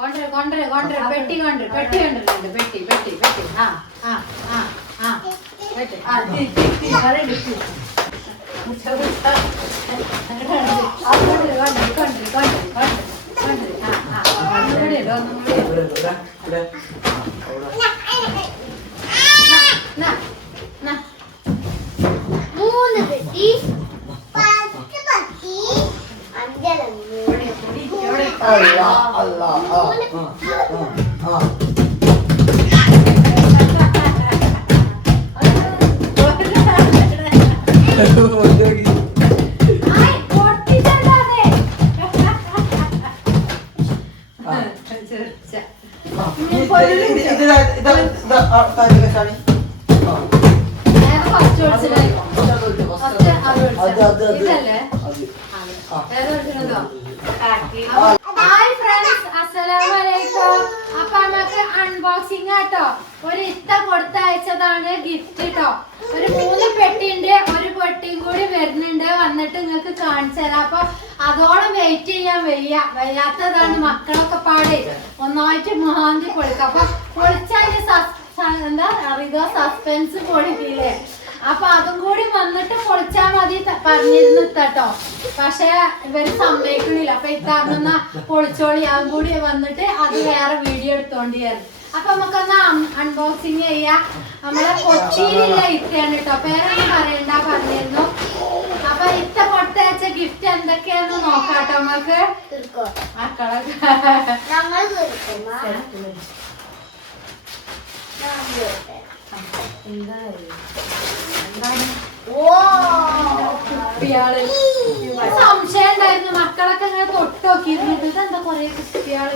പെട്ടി മൂന്ന് പെട്ടി അൺബോക്സിംഗ് ആട്ടോ. ഒരു ഇത്ത കൊടുത്തയച്ചതാണ് ഗിഫ്റ്റ് കേട്ടോ. ഒരു 3 പെട്ടിന്റെ ഒരു പെട്ടിയും കൂടി വരുന്നുണ്ട്. വന്നിട്ട് നിങ്ങൾക്ക് കാണിച്ചു തരാം. അപ്പൊ അതോളം വെയിറ്റ് ചെയ്യാൻ വയ്യാത്തതാണ്. മക്കളൊക്കെ പാടെ ഒന്നായിട്ട് മഹാന്തി പൊളിക്കാം. അപ്പൊ പൊളിച്ചാൽ എന്താ അറിയുക, സസ്പെൻസ് പൊളിക്കില്ലേ. അപ്പൊ അതും കൂടി വന്നിട്ട് പൊളിച്ചാ മതി പറഞ്ഞിരുന്നു കേട്ടോ. പക്ഷെ ഇവര് സമ്മതിക്കണില്ല. അപ്പൊ ഇത്തന്ന പൊളിച്ചോളി അതും കൂടി വന്നിട്ട് അത് വേറെ വീഡിയോ എടുത്തോണ്ടിയായിരുന്നു. അപ്പൊ നമുക്കൊന്ന് അൺബോക്സിങ് ചെയ്യാം. നമ്മളെ കൊച്ചിയിലുള്ള ഇത്തയാണ് കേട്ടോ. പേരൊന്നും പറയണ്ട പറഞ്ഞിരുന്നു. അപ്പൊ ഇത്ത കൊടുത്തയച്ച ഗിഫ്റ്റ് എന്തൊക്കെയാന്ന് നോക്കാട്ടോ നമുക്ക്. മക്കളൊക്കെ സംശയം ഉണ്ടായിരുന്നു. മക്കളൊക്കെ ഇങ്ങനെ തൊട്ട് നോക്കിയിരുന്നു. ഇതെന്താ കൊറേ കുപ്പിയാള്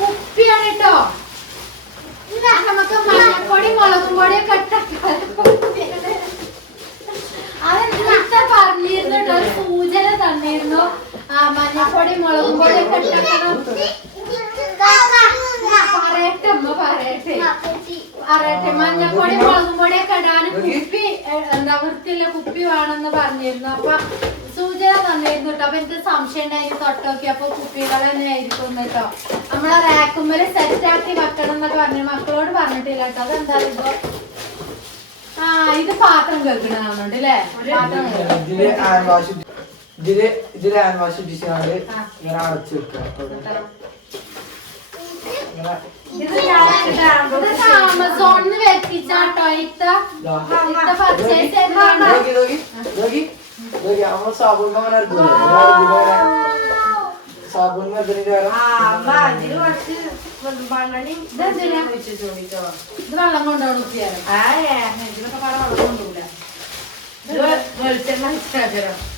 കുപ്പിയാണ് കേട്ടോ. നമുക്ക് മഞ്ഞപ്പൊടി മുളകും പൊടിയൊക്കെ അതെന്താ പറഞ്ഞിരുന്നു കേട്ടോ. ഒരു സൂചന തന്നിരുന്നു. മഞ്ഞപ്പൊടി മുളകും പൊടിയൊക്കെ പറയട്ടെ മഞ്ഞപ്പൊടി മുളകും പൊടിയൊക്കെ ഇടാനും കുപ്പി എന്താ വൃത്തിയുള്ള കുപ്പി വേണമെന്ന് പറഞ്ഞിരുന്നു. അപ്പൊ സൂചന തന്നിരുന്നു കേട്ടോ. അപ്പൊ എനിക്ക് സംശയം ഉണ്ടായിരുന്നു. തൊട്ടോക്കി അപ്പൊ കുപ്പികൾ തന്നെ ആയിരിക്കും കേട്ടോ. നമ്മളെ റാക്കുമ്പല് സെറ്റാക്കി വെക്കണം എന്നൊക്കെ പറഞ്ഞു. മക്കളോട് പറഞ്ഞിട്ടില്ല കേട്ടോ. അതെന്താ ഇപ്പൊ ഇത് പാത്രം കേൾക്കണുണ്ട് അല്ലേ. പാത്രം ആമസോണിന്ന് വരുത്തിച്ചാട്ടോ. പർച്ചേസ് സാബുൻ ഇത് വെള്ളം കൊണ്ടുപോകും.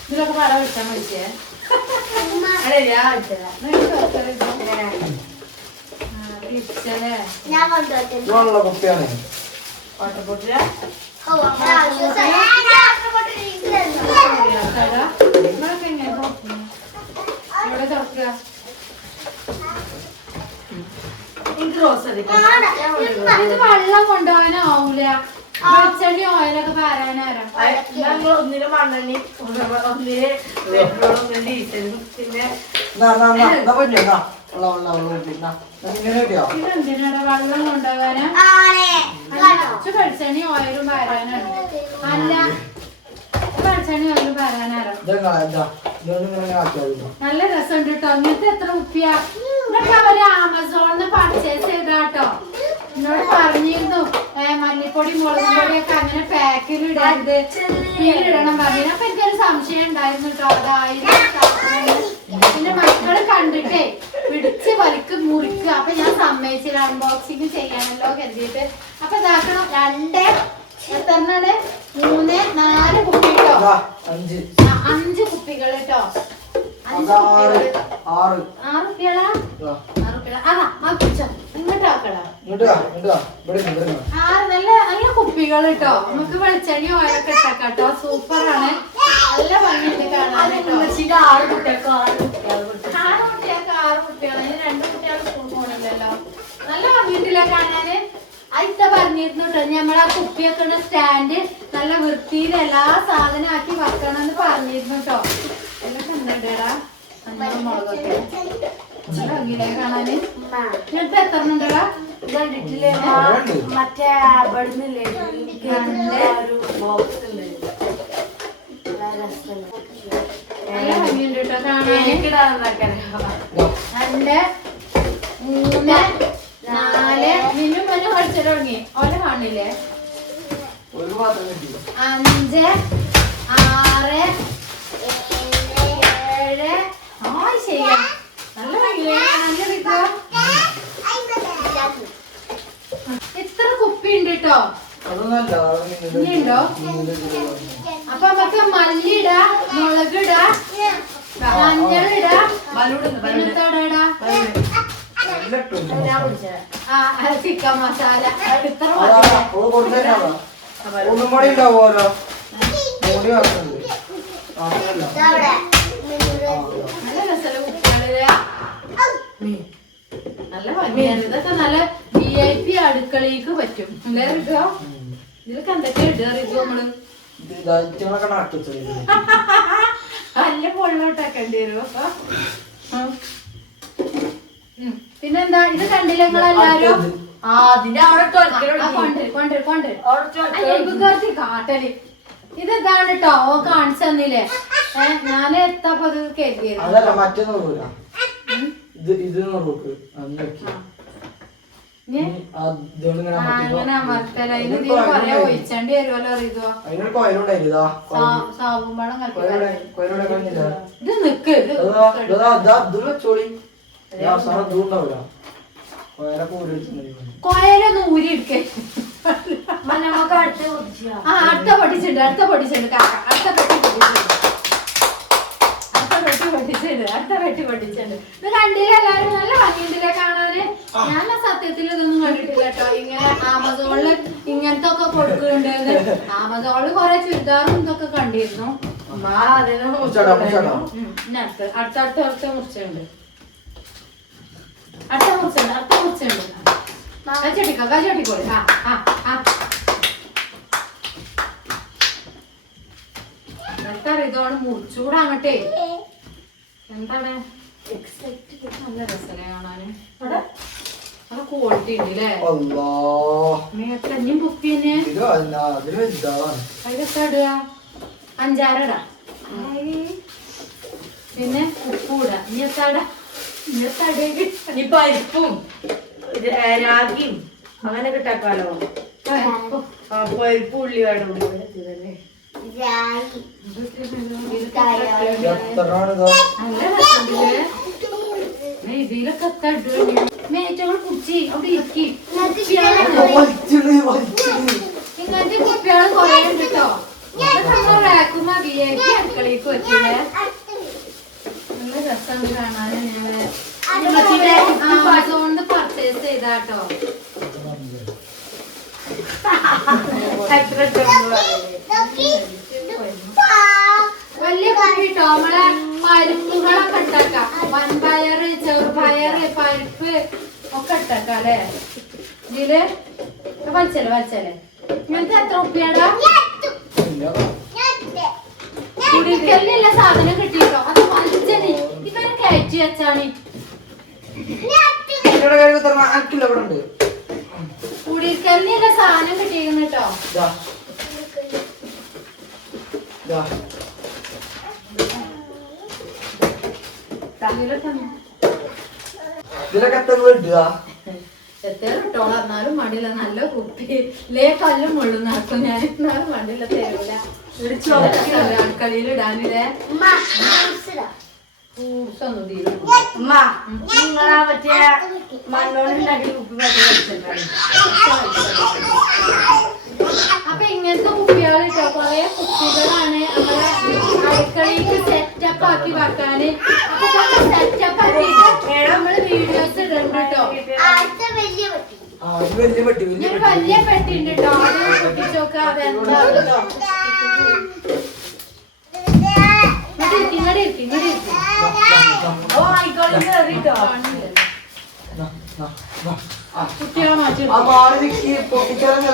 ഇതിലൊക്കെ പടം വിളിച്ചാൽ മതിച്ചേ. കുപ്പിയാണ്. ഇത് വെള്ളം കൊണ്ടുപോകാനാവൂല. വെളിച്ചെണ്ണി ഓയിലൊക്കെ പാരാനാരാ. ഒന്നിന് മണ്ണെണ്ണി, ഒന്നിന് പെട്രോൾ, ഒന്നിന് ഡീസലും. പിന്നെ ഇതെന്തിനാണ് വെള്ളം കൊണ്ടുപോകാനാ? വെളിച്ചെണ്ണി ഓയിലും പാരാനാണ്. അല്ല വെളിച്ചെണ്ണി ഓയിലും പാരാനാരാ. നല്ല രസമുണ്ട് കേട്ടോ. ഇങ്ങനത്തെ എത്ര കുപ്പിയാ. ഇതൊക്കെ അവര് ആമസോണിന്ന് പർച്ചേസ് ചെയ്താട്ടോ. എന്നോട് പറഞ്ഞിരുന്നു മല്ലിപ്പൊടി മുളക് പൊടിയൊക്കെ അങ്ങനെ പാക്കിൽ ഇടരുത്, ഇടണം പറഞ്ഞു. അപ്പൊ എനിക്കൊരു സംശയം ഉണ്ടായിരുന്നു കേട്ടോ. അതായിരുന്നു. പിന്നെ മക്കള് കണ്ടിട്ടേ പിടിച്ച് വലിക്ക് മുറിക്കുക. അപ്പൊ ഞാൻ സമ്മതിച്ചില്ല. അൺബോക്സിങ് ചെയ്യാനല്ലോ കരുതിയിട്ട്. അപ്പൊ ഇതാക്കണം. 2 എത്രണ്ണാണ്? 3 4 കുപ്പി കേട്ടോ. 5 കുപ്പികൾ കേട്ടോ. 6 കുപ്പികളാ. 6 കുപ്പികളാ. അതാ കുടിച്ചോ. ഇങ്ങോട്ട് ആക്കടാ. നല്ല നല്ല കുപ്പികൾ കേട്ടോ. നമുക്ക് വെളിച്ചെണ്ണി ഓയൊക്കെ ഇട്ടേക്കാട്ടോ. സൂപ്പറാണ്. നല്ല ഭംഗിയുണ്ട് കാണാൻ കേട്ടോ. 6 കുട്ടികൾക്ക് 6 കുട്ടികൾ. 2 കുട്ടികൾ സ്കൂൾ പോണില്ലല്ലോ. നല്ല ഭംഗിയുണ്ടല്ലോ കാണാന്. അയിത്ത പറഞ്ഞിരുന്നു കേട്ടോ. നമ്മളാ കുപ്പിയൊക്കെ സ്റ്റാൻഡ് നല്ല വൃത്തിയിൽ എല്ലാ സാധനം ആക്കി വെക്കണം എന്ന് മുളകൊക്കെ ഭംഗിയിലെ കാണാന് ഇങ്ങനത്തെ എത്ര ഉണ്ടടാ കണ്ടിട്ടില്ലേ മറ്റേ അവിടുന്നില്ലേ ഒരു ബോക്സ് ഉണ്ട് നല്ല ഭംഗിയുണ്ട് കേട്ടോ കാണാന്. കേക്കിടാന്നൊക്കെ 2 3 4 മിന്നും മഞ്ഞ കളിച്ചിട്ട് തുടങ്ങി ഓല കാണില്ലേ ഒരു പാത്രം കിട്ടി 5 6 7 ആ ശരിയാ നല്ല ഭംഗിയില്ലേ നല്ല റിക്കോ ഇത്ര കുപ്പി ഉണ്ട് കേട്ടോ അതൊന്നല്ല ഇനിയുണ്ടോ അപ്പൊ നമുക്ക് മല്ലിടാ മുളകിടാ മഞ്ഞളിടാ പിന്നത്തോടെടാ ചിക്കൻ മസാല ഇത്ര ഒന്നും കൂടി ഉണ്ടാവുമല്ലോ മൂടി വാക്കുന്നുണ്ട് നല്ല രസമുള്ള കുപ്പികളില് നല്ല ഭംഗിയാണ് ഇതൊക്കെ നല്ല VIP അടുക്കളയ്ക്ക് പറ്റും അല്ലേ റിക്കോ ഇതിലൊക്കെ എന്തൊക്കെ ഇടുക റിക്കോ നമ്മള് നല്ല പൊള്ളോട്ടാക്കേണ്ടി വരും പിന്നെന്താ ഇത് കണ്ടില്ല നിങ്ങളെല്ലാരും അതിന്റെ അവിടെ കാട്ടല് ഇതെന്താണ് കേട്ടോ ഓ കാണിച്ചു തന്നില്ലേ ഞാൻ എത്താപ്പോ ഇത് കരുതിയത് അതല്ല മറ്റേ നോക്കൂല ഇത് നോക്ക് അങ്ങനെ അമർത്തല അതിന് നീ കൊറേ ഒഴിച്ചേണ്ടി വരുമല്ലോ അറിയുക അതിനൊരു കോയിലുണ്ടായിരുന്നോ സാബുമ്പളം കോയിലൂടെ കഴിഞ്ഞില്ല ഇത് നിക്ക് വെച്ചോളി അവസാനം ദൂണ്ടാവില്ല കോയിലൊക്കെ ഊരി വെച്ചിട്ടുണ്ടെങ്കിൽ കൊയലൊന്ന് ഊരി എടുക്കേ നമുക്ക് അടുത്ത് കുടിച്ചാ അടുത്ത പൊട്ടിച്ചിട്ടുണ്ട് കാക്ക അടുത്ത പെട്ടി പൊട്ടിച്ചിട്ടുണ്ട് ഇത് കണ്ടില്ല എല്ലാരും നല്ല ഭംഗിയുണ്ടല്ലേ കാണാന് ഞാൻ സത്യത്തിൽ ഇതൊന്നും കണ്ടിട്ടില്ല കേട്ടോ ഇങ്ങനെ ആമസോണില് ഇങ്ങനത്തെ ഒക്കെ കൊടുക്കുന്നുണ്ട് ആമസോണില് കൊറേ ചുരിദാറും ഇതൊക്കെ കണ്ടിരുന്നു അടുത്ത മുറിച്ചുണ്ട് കച്ചോട്ടിക്കോളി ഇതോട് മുറിച്ചൂടാങ്ങട്ടെ എന്താണ് നല്ല രസല്ലേ കാണാന് അവിടെ ക്വാളിറ്റി ഉണ്ട് അല്ലേ കഞ്ഞും കുപ്പി തന്നെ അതിലെത്താ ഇടുക 5 ഇടാ പിന്നെ ഉപ്പൂടാ ഇനി പരിപ്പും രാഗിയും അങ്ങനെ കിട്ടാക്കാലോ പരിപ്പ് ഉള്ളി വേണം ഇതിലൊക്കെ മേറ്റങ്ങൾ കുച്ചി അവിടെ ഇരിക്കി ഇങ്ങനത്തെ കുപ്പികള് കൊറേ ഉണ്ട് കേട്ടോ റാക്കുമ്പോ VIP അടുക്കളയ്ക്ക് പറ്റില്ലേ നല്ല രസമാണ് കാണാൻ ആമസോണിന്ന് പർച്ചേസ് ചെയ്താട്ടോ വലിയ കുപ്പി കേട്ടോ നമ്മളെ പരിപ്പുകളൊക്കെ ഇട്ടേക്കാം വൻപയറ് ചെറുപയറ് പരിപ്പ് ഒക്കെ ഇട്ടേക്കാം അല്ലേ ഇതില് വലിച്ചല്ലേ ഇങ്ങനത്തെ എത്ര ഉപ്പിയാടാ കുടിക്കലിനുള്ള സാധനം കിട്ടിട്ടോ അത് വലിച്ചനി ഇവരെ കയറ്റി വെച്ചാണ് കുടിക്കലിനുള്ള സാധനം കിട്ടിയിരുന്നു കേട്ടോ എത്ര ഇട്ടോളാം എന്നാലും മടിയില്ല നല്ല കുപ്പി ലേ കല്ലും മുള്ളും നടക്കും ഞാൻ എന്നാലും മടിയില്ല തരില്ല അടുക്കളയിൽ ഇടാനില്ലേ ഫ്രൂട്ട്സൊന്നും നിങ്ങളാ മറ്റേ മണ്ണോണ്ടുണ്ടാക്കി കുപ്പി അപ്പൊ ഇങ്ങനത്തെ കുപ്പികൾ ഇട്ടോ കൊറേ കുപ്പികളാണ് നമ്മളെ അടുക്കളയിലേക്ക് സെറ്റപ്പ് ആക്കി വെക്കാന് അപ്പൊ സെറ്റപ്പ് ആക്കിയിട്ട് നമ്മള് വീഡിയോസ് ഇടണ്ട കേട്ടോ ഞാൻ വലിയ പെട്ടി ഉണ്ട് കേട്ടോ അത് പൊട്ടിച്ചോക്കാതെ ഇങ്ങോട്ട് ഓ ആയിക്കോട്ടെ കേറിട്ടോ കുട്ടികളെ മാറ്റി പൊട്ടിച്ചാലും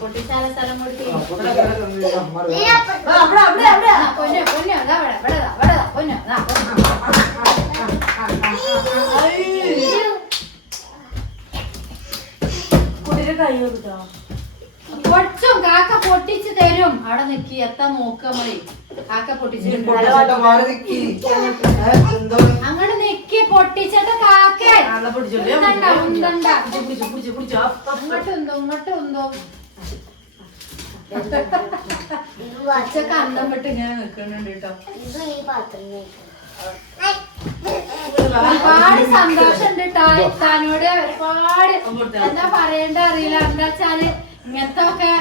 പൊട്ടിച്ചാല സ്ഥലം കൊടുത്തി അവിടെ പൊന്നോ പൊന്നോ പൊന്നോ നോക്കുക നമ്മളെ കാക്ക പൊട്ടിച്ചിട്ടുണ്ട് പൊട്ടിച്ചിട്ട് മാറി നിക്കി. എന്തോ അങ്ങോട്ട് നിക്കി പൊട്ടിച്ചിട്ട് കാക്ക പൊടിച്ചോളൂ ഇങ്ങോട്ട് ഉന്തോ പച്ചക്ക് അന്തം വിട്ട് ഇങ്ങനെ നിൽക്കുന്നുണ്ട് കേട്ടോ. ഒരുപാട് സന്തോഷമുണ്ട് കേട്ടോ ഇത്താനോട്. ഒരുപാട് എന്താ പറയണ്ട അറിയില്ല. എന്താ വെച്ചാല് ഇങ്ങനത്തെ ഒക്കെ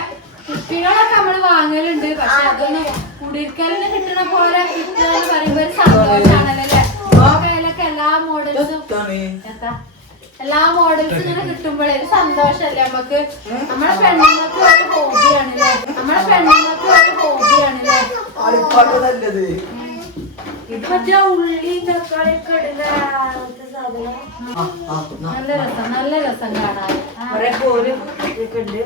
കുപ്പികളൊക്കെ നമ്മള് വാങ്ങലുണ്ട്. പക്ഷെ അതൊന്നും കുടിയിരിക്കലിന് കിട്ടണ പോലെ കിട്ടുക എന്ന് പറയുമ്പോ ഒരു സന്തോഷാണല്ലോ അല്ലേ. കയ്യിലൊക്കെ എല്ലാ മോഡൽസും ഇങ്ങനെ കിട്ടുമ്പോഴേ ഒരു സന്തോഷല്ലേ നമുക്ക്. നമ്മളെ പെണ്ണുങ്ങൾക്ക് ഒരു ഹോബിയാണല്ലേ. നമ്മളെ പെണ്ണുങ്ങൾക്ക് ഒരു ഹോബിയാണല്ലേ. നല്ലത്. ഇത് മറ്റേ ഉള്ളി തക്കാളി ഒക്കെ ഇടുന്ന സാധനം. നല്ല രസം കാണാൻ. കൊറേ കോല് ഒക്കെ ഉണ്ട്.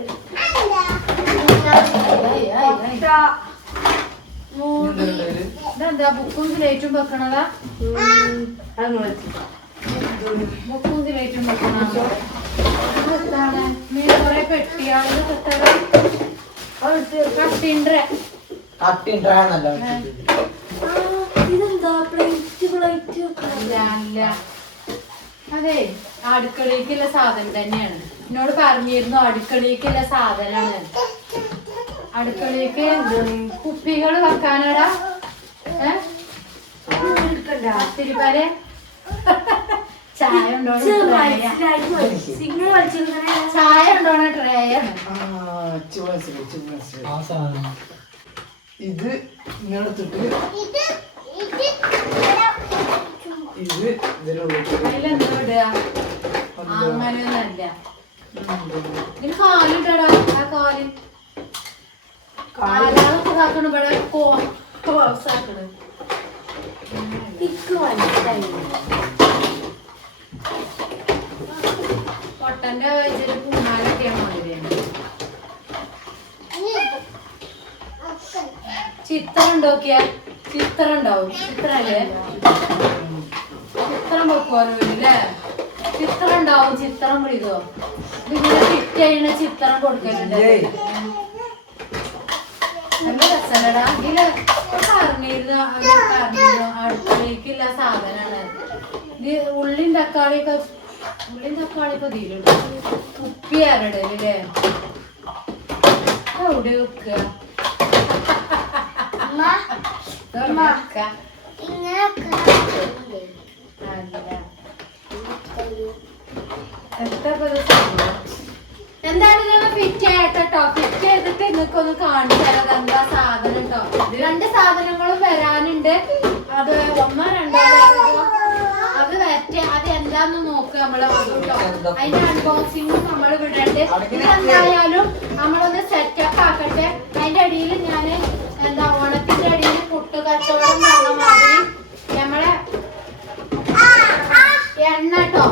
ഇതെന്താ ബുക്കും സ്ലേറ്റും വെക്കണതാ? ബുക്കും സ്ലേറ്റും വെക്കണോ? എന്താണ് കൊറേ പെട്ടിയാണ് ഇതെന്താ പ്ലേറ്റ് പ്ലേറ്റ് അല്ല. അതെ അടുക്കളയ്ക്കുള്ള സാധനം തന്നെയാണ്. എന്നോട് പറഞ്ഞിരുന്നു അടുക്കളയ്ക്കുള്ള സാധനമാണ്. അടുക്കളയ്ക്ക് കുപ്പികൾ വെക്കാനടാ. തിരുപ്പാരെ ചായ ഉണ്ടോ? ചായ ഉണ്ടോണ ട്രേയാണ്. ഇത് ഇങ്ങനെ എടുത്തിട്ട് ഇത് അതിലെന്തോ ഇടുക? അങ്ങനെയൊന്നല്ല. ഇതിന് കാലിട്ടടാ. ആ കാലിൽ കാലൊക്കെ ഇതാക്കണ ഇവിടെ കോസാക്കണ്. പൊട്ടന്റെ ഇതില് പൂമാലൊക്കെയാണ് മാതിരിയാണ്. ചിത്രം ഉണ്ടോക്കിയാ ചിത്രം ഉണ്ടാവും. ചിത്രല്ലേ? ചിത്രം വെക്കുമല്ലോ അല്ലേ? ചിത്രം ഉണ്ടാവും. ചിത്രം വിളിക്കോ? ഇതിങ്ങനെ ഫിറ്റ് ചെയ്യുന്ന ചിത്രം കൊടുക്കലുണ്ട്. നല്ല രസമല്ലടാ. ഇതില് പറഞ്ഞിരുന്നു അടുക്കളയ്ക്കുള്ള സാധനമാണ്. ഇത് ഉള്ളിയും തക്കാളിയൊക്കെ ഇതിലുണ്ട്. ഉപ്പി അരടല്ലേ? എവിടെ വെക്കുക? എന്തായാലും ഞങ്ങൾ ഫിറ്റ് ചെയ്യട്ടോ. ഫിറ്റ് ചെയ്തിട്ട് നിങ്ങൾക്കൊന്ന് കാണിച്ചു തരാം എന്താ സാധനം കേട്ടോ. രണ്ട് സാധനങ്ങളും വരാനുണ്ട്. അത് ഒന്നോ രണ്ടോ അത് വരട്ടെ. അത് എന്താന്ന് നോക്കുക നമ്മള് കേട്ടോ. അതിന്റെ അൺബോക്സിങ്ങും നമ്മൾ വിടണ്ട്. എന്തായാലും നമ്മളൊന്ന് സെറ്റപ്പ് ആക്കട്ടെ. അതിന്റെ അടിയിൽ ഞാൻ എന്താ ഓണത്തിന്റെ അടിയിൽ പുട്ട് കച്ചവടം പറഞ്ഞ മാതിരി നമ്മളെ എണ്ണ കേട്ടോ.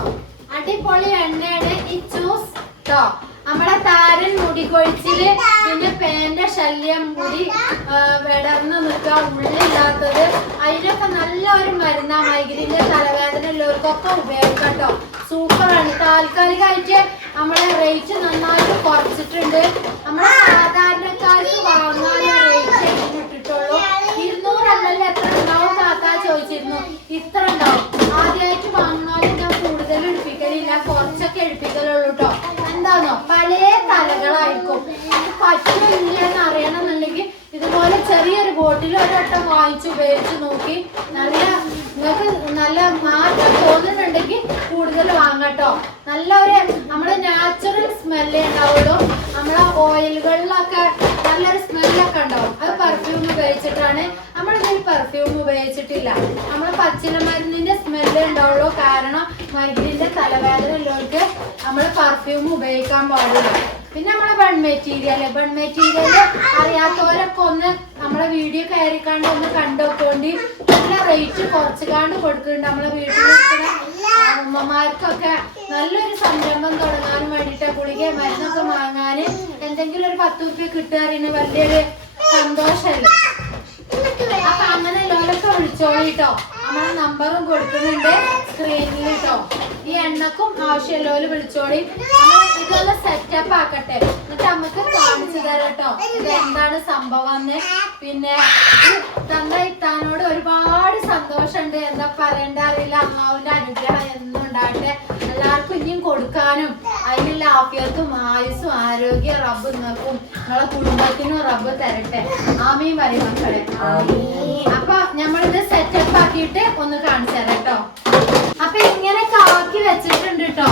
അടിപൊളി എണ്ണയാണ് ഈ ചൂസ് കേട്ടോ. നമ്മളെ താരൻ മുടി കൊഴിച്ചില്, പിന്നെ പേന്റെ ശല്യം, മുടി വിടർന്ന് നിൽക്കുക, ഉള്ളില്ലാത്തത്, അതിനൊക്കെ നല്ലൊരു മരുന്നാ. മൈഗ്രീന്റെ തലവേദന ഉള്ളവർക്കൊക്കെ ഉപയോഗിക്കാം കേട്ടോ. സൂപ്പറാണ്. താൽക്കാലികമായിട്ട് നമ്മളെ റേറ്റ് നന്നായിട്ട് കുറച്ചിട്ടുണ്ട്. നമ്മളെ സാധാരണക്കാർക്ക് വാങ്ങാൻ റേറ്റ് ഇട്ടിട്ടുള്ളൂ. 200 ml എത്ര ഉണ്ടാവും താത്താ ചോദിച്ചിരുന്നു. ഇത്ര ഉണ്ടാവും. ആദ്യമായിട്ട് വാങ്ങാനും ഞാൻ കൂടുതൽ എടുപ്പിക്കലില്ല, കുറച്ചൊക്കെ എടുപ്പിക്കലുള്ളൂ കേട്ടോ. എന്താന്നോ പല തലകളായിരിക്കും. പറ്റില്ലെന്ന് അറിയണമെന്നുണ്ടെങ്കിൽ ഇതുപോലെ ചെറിയൊരു ബോട്ടിൽ ഒരട്ടം വാങ്ങിച്ച് ഉപയോഗിച്ച് നോക്കി നിങ്ങൾക്ക് നല്ല മാറ്റം തോന്നുന്നുണ്ടെങ്കിൽ കൂടുതൽ വാങ്ങട്ടോ. നല്ലൊരു നമ്മുടെ നാച്ചുറൽ സ്മെല്ലേ ഉണ്ടാവുള്ളൂ. നമ്മളെ ഓയിലുകളിലൊക്കെ നല്ലൊരു സ്മെല്ലൊക്കെ ഉണ്ടാവും. അത് പെർഫ്യൂം ഉപയോഗിച്ചിട്ടാണ്. നമ്മളിതിൽ പെർഫ്യൂം ഉപയോഗിച്ചിട്ടില്ല. നമ്മൾ പച്ചില മരുന്നിന്റെ സ്മെല്ലേ ഉണ്ടാവുള്ളൂ. കാരണം മൈഗ്രീന്റെ തലവേദന ഉള്ളവർക്ക് നമ്മൾ പെർഫ്യൂം ഉപയോഗിക്കാൻ പാടില്ല. പിന്നെ നമ്മളെ ബൺ മെറ്റീരിയൽ അറിയാത്തവരൊക്കെ ഒന്ന് നമ്മളെ വീഡിയോ കയറിക്കാണ്ട് ഒന്ന് കണ്ടുനോക്കോണ്ടി. നല്ല റേറ്റ് കുറച്ച് കാണ്ട് കൊടുക്കുന്നുണ്ട്. നമ്മളെ വീട്ടിലിരിക്കുന്ന ഉമ്മമാർക്കൊക്കെ നല്ലൊരു സംരംഭം തുടങ്ങാനും വേണ്ടിയിട്ട് ഗുളിക മരുന്നൊക്കെ വാങ്ങാൻ എന്തെങ്കിലും ഒരു 10 രൂപ കിട്ടുകയാണ് വലിയൊരു സന്തോഷമല്ലേ. അപ്പൊ അങ്ങനെ എല്ലാവരൊക്കെ വിളിച്ചോളിട്ടോ. നമ്മളെ നമ്പറും കൊടുക്കുന്നുണ്ട് സ്ക്രീനിൽ കേട്ടോ. ഈ എണ്ണക്കും ആവശ്യമുള്ളവര് വിളിച്ചോളി. ഇതൊന്ന് സെറ്റപ്പ് ആക്കട്ടെ, എന്നിട്ട് നമുക്ക് കാണിച്ചു തരാം കേട്ടോ ഇത് എന്താണ് സംഭവം എന്ന്. പിന്നെ തന്ന ഇത്താനോട് ഒരുപാട് സന്തോഷമുണ്ട്, എന്താ പറയണ്ട അറിയില്ല. അള്ളാഹുവിന്റെ അനുഗ്രഹം എന്നും ഉണ്ടാകട്ടെ, എല്ലാവർക്കും ഇനിയും കൊടുക്കാനും അതിനുള്ള ആഫിയത്തും ആയുസ്സും ആരോഗ്യം റബ്ബ് നിങ്ങൾക്കും നിങ്ങളെ കുടുംബത്തിനും റബ്ബ് തരട്ടെ. ആമീൻ പറയും മക്കളെ. അപ്പൊ നമ്മളിത് സെറ്റപ്പ് ആക്കിയിട്ട് ഒന്ന് കാണിച്ചു തരാം കേട്ടോ. അപ്പൊ ഇങ്ങനെ കാക്കി വെച്ചിട്ടുണ്ട് കേട്ടോ.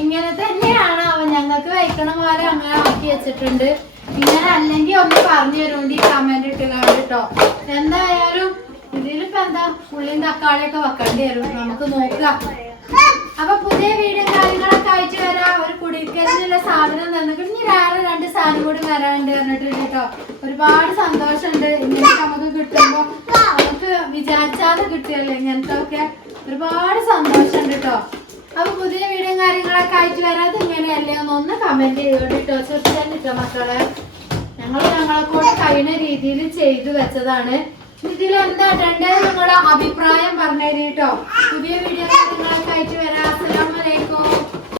ഇങ്ങനെ തന്നെയാണ് അവൻ ഞങ്ങൾക്ക് വയ്ക്കണ പോലെ അങ്ങനെ ആക്കി വെച്ചിട്ടുണ്ട്. ഇങ്ങനെ അല്ലെങ്കിൽ ഒന്ന് പറഞ്ഞു തരുന്നുണ്ട് ഈ കമന്റ് ഇട്ടുകൊണ്ട് കേട്ടോ. എന്തായാലും ഇതിലിപ്പോ എന്താ ഉള്ളിയും തക്കാളിയൊക്കെ വെക്കേണ്ടി വരും, നമുക്ക് നോക്കാം. അപ്പൊ പുതിയ വീഡിയോ കാര്യങ്ങളൊക്കെ ആയിട്ട് വരാം. ഒരു കുടിക്കലിനുള്ള സാധനം തന്നിട്ട് ഇനി വേറെ 2 സാധനം കൂടി വരാണ്ട് പറഞ്ഞിട്ടുണ്ട് കേട്ടോ. ഒരുപാട് സന്തോഷമുണ്ട് ഇങ്ങനെ നമുക്ക് കിട്ടുമ്പോ, നമുക്ക് വിചാരിച്ചാലും കിട്ടിയല്ലേ ഇങ്ങനത്തെ ഒക്കെ. ഒരുപാട് സന്തോഷമുണ്ട് കേട്ടോ. അപ്പൊ പുതിയ വീഡിയോ കാര്യങ്ങളൊക്കെ ആയിട്ട് വരാതെ ഇങ്ങനെയല്ലേ ഒന്ന് കമന്റ് ചെയ്തോണ്ടിട്ടോ, ചോദിച്ചിട്ടോ മക്കളെ. ഞങ്ങളെ കൂടെ കഴിയുന്ന രീതിയിൽ ചെയ്തു വെച്ചതാണ്. ഇതിൽ എന്താ ഇടേണ്ടത് നിങ്ങളുടെ അഭിപ്രായം പറഞ്ഞു കേട്ടോ. പുതിയ വീഡിയോ